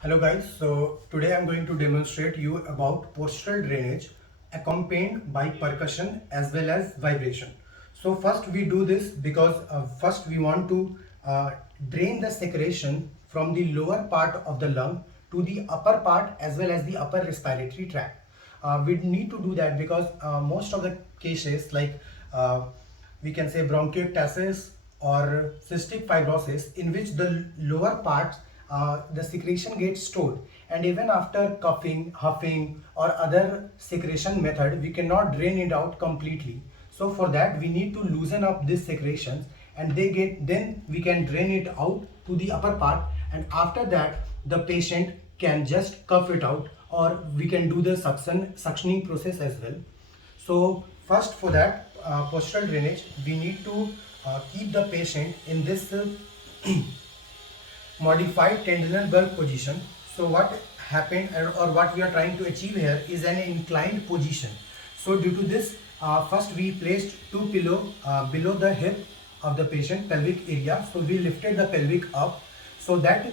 Hello guys, so today I'm going to demonstrate you about postural drainage accompanied by percussion as well as vibration. So first we do this because first we want to drain the secretion from the lower part of the lung to the upper part as well as the upper respiratory tract. We need to do that because most of the cases like we can say bronchiectasis or cystic fibrosis in which the lower parts the secretion gets stored, and even after coughing, huffing or other secretion method we cannot drain it out completely. So for that we need to loosen up these secretions and then we can drain it out to the upper part, and after that the patient can just cough it out or we can do the suctioning process as well. So first for that postural drainage, we need to keep the patient in this modified tendinal bulk position. So what happened or what we are trying to achieve here is an inclined position. So due to this, first we placed two pillow below the hip of the patient pelvic area. So we lifted the pelvic up so that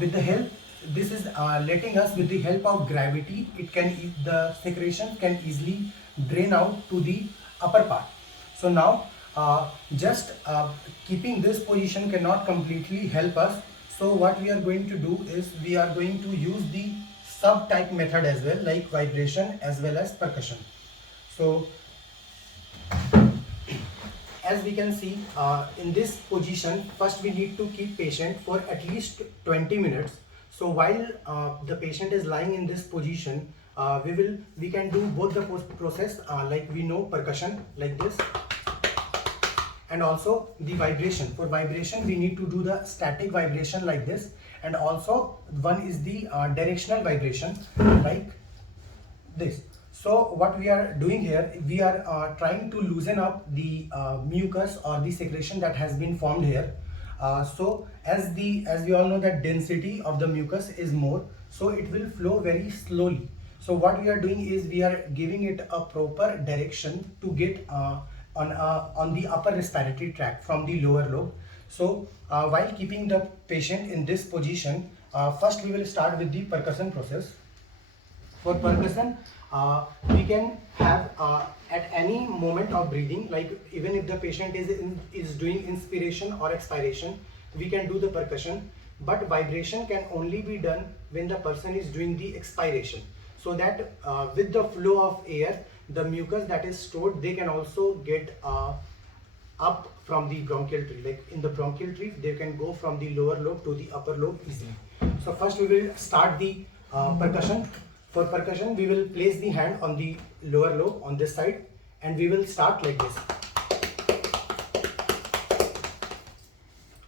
with the help, this is letting us with the help of gravity, the secretion can easily drain out to the upper part. So now just keeping this position cannot completely help us. So what we are going to do is we are going to use the sub-type method as well, like vibration as well as percussion. So as we can see in this position, first we need to keep patient for at least 20 minutes. So while the patient is lying in this position, we can do both the process like we know percussion like this, and also the vibration. For vibration we need to do the static vibration like this, and also one is the directional vibration like this. So what we are doing here, we are trying to loosen up the mucus or the secretion that has been formed here. So as we all know that density of the mucus is more, so it will flow very slowly. So what we are doing is we are giving it a proper direction to get on the upper respiratory tract from the lower lobe. So while keeping the patient in this position, first we will start with the percussion process. For percussion, we can have at any moment of breathing, like even if the patient is doing inspiration or expiration, we can do the percussion. But vibration can only be done when the person is doing the expiration, so that with the flow of air, the mucus that is stored, they can also get up from the bronchial tree. Like in the bronchial tree, they can go from the lower lobe to the upper lobe easily. So first we will start the percussion. For percussion, we will place the hand on the lower lobe on this side, and we will start like this.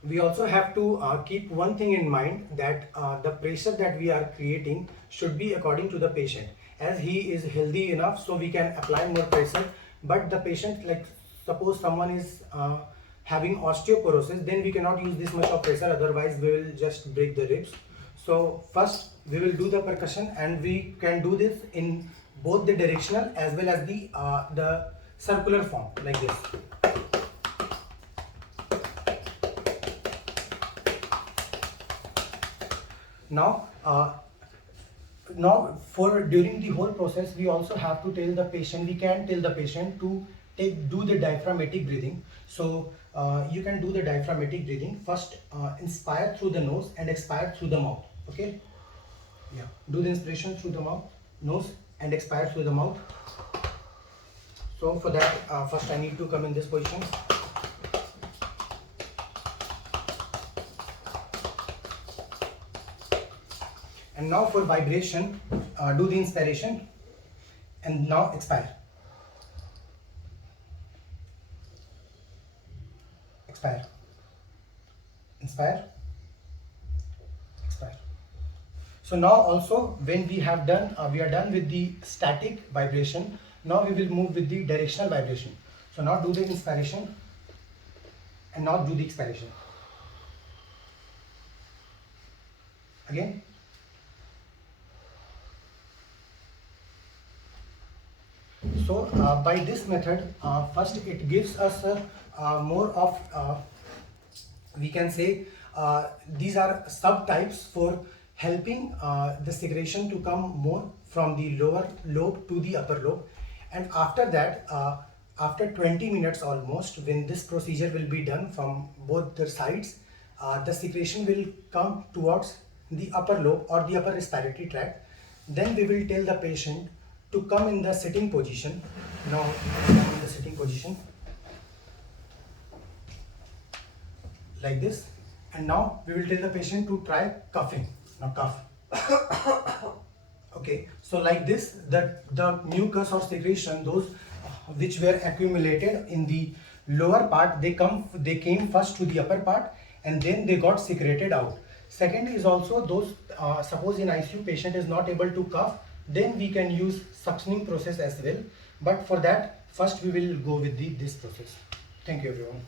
We also have to keep one thing in mind, that the pressure that we are creating should be according to the patient. As he is healthy enough, so we can apply more pressure. But the patient, like suppose someone is having osteoporosis, then we cannot use this much of pressure, otherwise we will just break the ribs. So first we will do the percussion, and we can do this in both the directional as well as the circular form like this. Now for during the whole process, we also have to tell the patient, we can tell the patient to do the diaphragmatic breathing. So you can do the diaphragmatic breathing. First inspire through the nose and expire through the mouth. Okay, yeah, do the inspiration through the mouth, nose, and expire through the mouth. So for that, first I need to come in this position. And now for vibration, do the inspiration and now expire. Expire. Inspire. Expire. So now also when we have done, we are done with the static vibration. Now we will move with the directional vibration. So now do the inspiration and now do the expiration. Again. So by this method, first it gives us more of we can say these are subtypes for helping the secretion to come more from the lower lobe to the upper lobe. And after that, after 20 minutes almost, when this procedure will be done from both the sides, the secretion will come towards the upper lobe or the upper respiratory tract. Then we will tell the patient to come in the sitting position. Now come in the sitting position like this, and now we will tell the patient to try coughing. Now cough. Okay, so like this, the mucus or secretion, those which were accumulated in the lower part, they came first to the upper part, and then they got secreted out. Second is also those, suppose in ICU patient is not able to cough, then we can use suctioning process as well. But for that, first we will go with this process. Thank you everyone.